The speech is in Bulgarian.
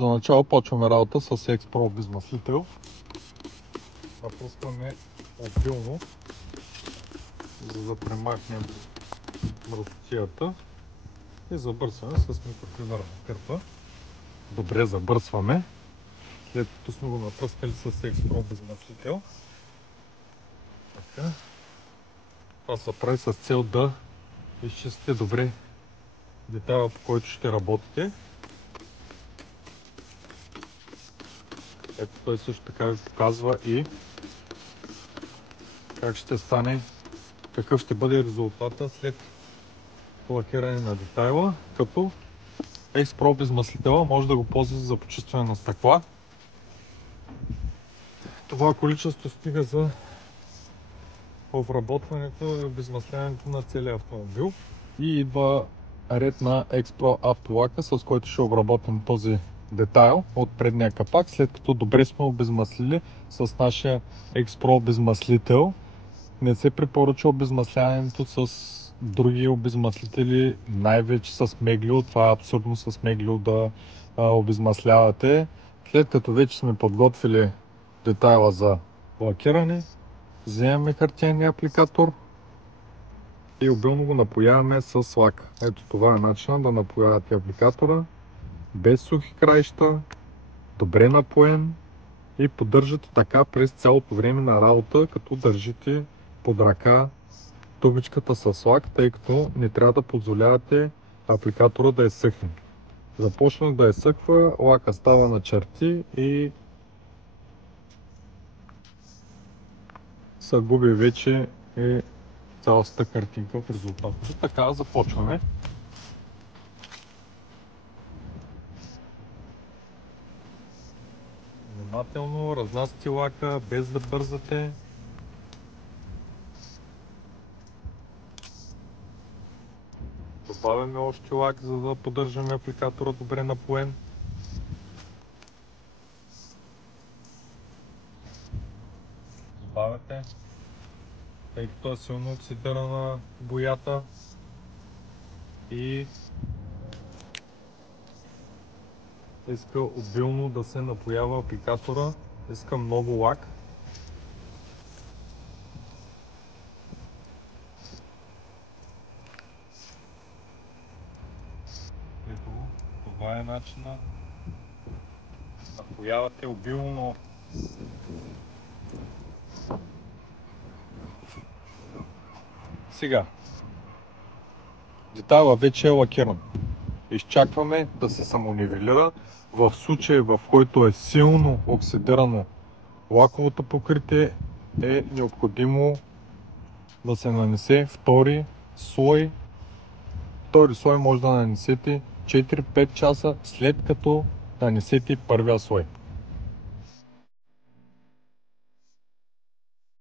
За начало почваме работа с X-Pro обезмаслител. Напускаме обилно, за да премахнем мръсотията и забърсваме с микрофибърна кърпа. Добре забърсваме, след като сме го напръскали с X-Pro обезмаслител. Така. Това се прави с цел да изчистите добре детайла, по който ще работите. Ето той също така ви показва и как ще стане, какъв ще бъде резултата след лакиране на детайла, като X-Pro обезмаслителя може да го ползвате за почистване на стъкла. Това количество стига за обработването и обезмасляването на целия автомобил. И идва ред на X-Pro автолака, с който ще обработим този детайл от предния капак, след като добре сме обезмаслили с нашия X-Pro обезмаслител. Не се препоръчва обезмасляването с други обезмаслители, най-вече с меглио. Това е абсурдно с меглио да обезмаслявате. След като вече сме подготвили детайла за лакиране, вземаме хартиения апликатор и обилно го напояваме с лак. Ето това е начинът да напоявате апликатора, без сухи краища, добре напоен, и поддържате така през цялото време на работа, като държите под ръка тубичката с лак, тъй като не трябва да позволявате апликатора да изсъхне. Започна да изсъхва, лака става на черти и се губи вече и цялата картинка в резултат. Така започваме. Внимателно разнасяте лака, без да бързате. Добавяме още лак, за да поддържаме апликатора добре напоен. Добавяте, тъй като е силно оксидирана боята, и иска обилно да се напоява апликатора. Иска много лак. Ето, това е начинът. Напоявате обилно. Сега детайла вече е лакиран. Изчакваме да се самонивелира. В случая, в който е силно оксидирано лаковото покритие, е необходимо да се нанесе втори слой. Втори слой може да нанесете 4-5 часа след като нанесете първия слой.